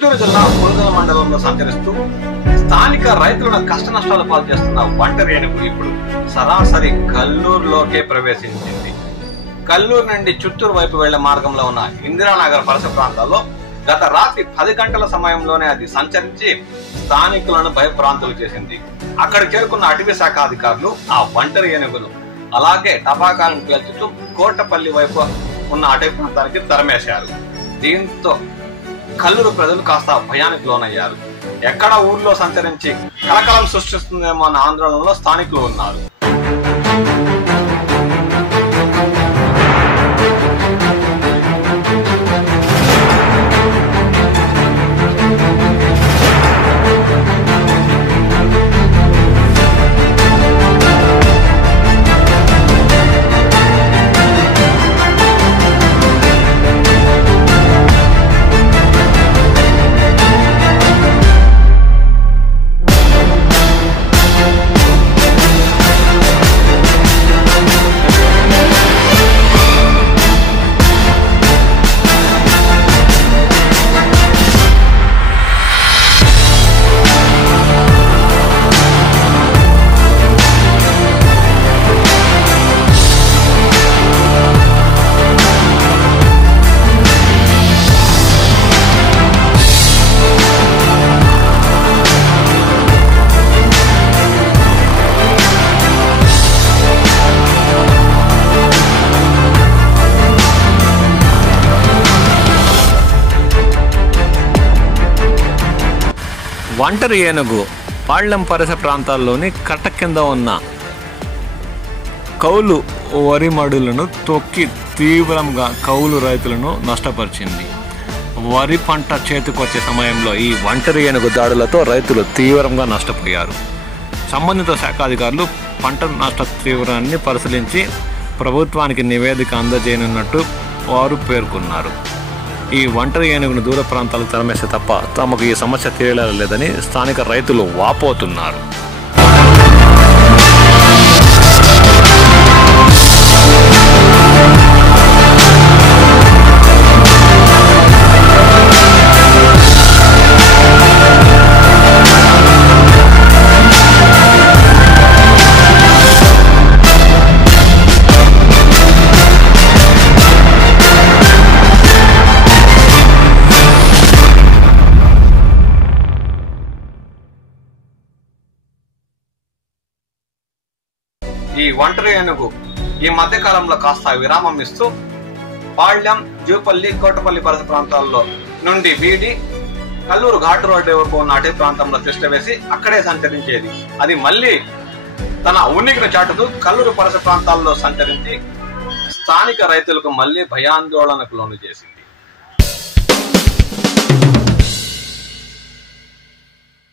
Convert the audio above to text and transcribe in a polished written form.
చిత్తూరు జిల్లా పునగల మండలంలో సంచరిస్తూ స్థానిక రైతులను కష్ట నష్టాలు పాలు చేస్తున్న ఒంటరి ఏనుగు ఇప్పుడు సరాసరి కల్లూరులోకే ప్రవేశించింది. కల్లూరు నుండి చిత్తూరు వైపు వెళ్లే మార్గంలో ఉన్న ఇందిరానగర్ పరిసర ప్రాంతాల్లో గత రాత్రి 10 గంటల సమయంలోనే అది సంచరించి స్థానికులను భయభ్రాంతులు చేసింది. అక్కడ చేరుకున్న అటవీ శాఖ అధికారులు ఆ ఒంటరి ఏనుగును అలాగే టపాకాలను పేల్చుతూ కోటపల్లి వైపు ఉన్న అటవీ ప్రాంతానికి తరమేశారు. దీంతో కల్లూరు ప్రజలు కాస్త భయానికి లోనయ్యారు. ఎక్కడ ఊర్లో సంచరించి కలకలం సృష్టిస్తుందేమో అన్న ఆందోళనలో స్థానికులు ఉన్నారు. ఒంటరి ఏనుగు పాళ్లెం పరిసర ప్రాంతాల్లోని కట్ట కింద ఉన్న కౌలు వరి మడులను తొక్కి తీవ్రంగా కౌలు రైతులను నష్టపరిచింది. వరి పంట చేతికొచ్చే సమయంలో ఈ ఒంటరి ఏనుగు దాడులతో రైతులు తీవ్రంగా నష్టపోయారు. సంబంధిత శాఖాధికారులు పంట నష్ట తీవ్రాన్ని పరిశీలించి ప్రభుత్వానికి నివేదిక అందజేయనున్నట్టు వారు పేర్కొన్నారు. ఈ ఒంటరి ఏనుగును దూర ప్రాంతాలకు తరమేస్తే తప్ప తమకు ఈ సమస్య తీరలేదని స్థానిక రైతులు వాపోతున్నారు. ఈ ఒంటరి ఏనుగు ఈ మధ్య కాలంలో కాస్త విరామం ఇస్తూ పాళ్లెం, జూపల్లి, కోటపల్లి పరిసర ప్రాంతాల్లో నుండి వీడి కల్లూరు ఘాటు రోడ్డు వరకు ఉన్న అటవీ ప్రాంతంలో తిష్ట వేసి అక్కడే సంచరించేది. అది మళ్ళీ తన ఉనికిని చాటుతూ కల్లూరు పరిసర ప్రాంతాల్లో సంచరించి స్థానిక రైతులకు మళ్లీ భయాందోళనకు లోను చేసింది.